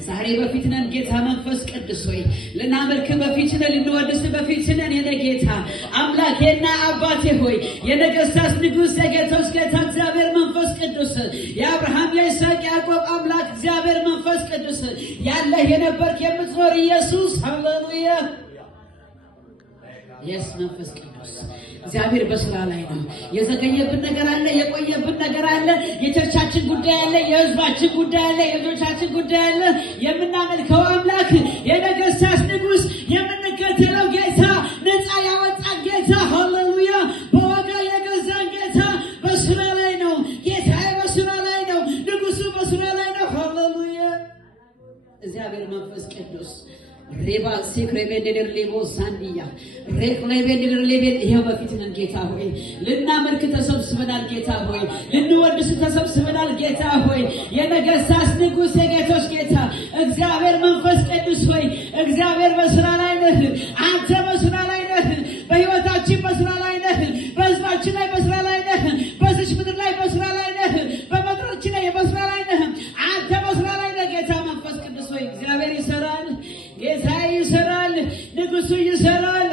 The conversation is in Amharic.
ዛሬ በፊት ነን ጌታ መንፈስ ቅዱስ ሆይ ልናመልክ በፊት ነን ልንወድስ በፊት ነን የኔ ጌታ አምላኬና አባቴ ሆይ የነገሥታት ንጉሥ የጌቶች ጌታ እግዚአብሔር መንፈስ ቅዱስ የአብርሃም የይስሐቅ ያዕቆብ አምላክ እግዚአብሔር መንፈስ ቅዱስ ያለህ የነበርክ የምትኖር ኢየሱስ ሃሌሉያ ኢየሱስ መንፈስ ቅዱስ እግዚአብሔር በስራ ላይ ነው የዘገየብን ነገር አለ የቆየብን ነገር አለ የቸርቻችን ጉዳይ አለ የህዝባችን ጉዳይ አለ የልጆቻችን ጉዳይ አለ የምናመልከው አምላክ የነገሥታት ንጉሥ የምንከተለው ጌታ ነፃ ያወጣን ጌታ ሃሌሉያ በዋጋ የገዛን ጌታ በስራ ላይ ነው ጌታ በስራ ላይ ነው ንጉሱ በስራ ላይ ነው ሃሌሉያ እግዚአብሔር መንፈስ ቅዱስ ሬባ ሲክሬቤደር ሌቦ ሳንዲያ ሬክሌቤደር ሌቤድ ይሄው በፊት ነን ጌታ ሆይ ልናመልክ ተሰብስበናል ጌታ ሆይ ልንወድስ ተሰብስበናል ጌታ ሆይ የነገሥታት ንጉሥ የጌቶች ጌታ እግዚአብሔር መንፈስ ቅዱስ ሆይ እግዚአብሔር በስራ ላይ ነህ አንተ በስራ ላይ ነህ በህይወታችን በስራ ላይ ነህ በህዝባችን ላይ በስራ ላይ ነህ በዚች ምድር ላይ በስራ ላይ ነህ በመድራችን ላይ በስራ ላይ ነህ አንተ በስራ ላይ ነህ ጌታ መንፈስ ቅዱስ ሆይ እግዚአብሔር ይሰራል ጌታ ይሰራል ንጉሱ ይሰራል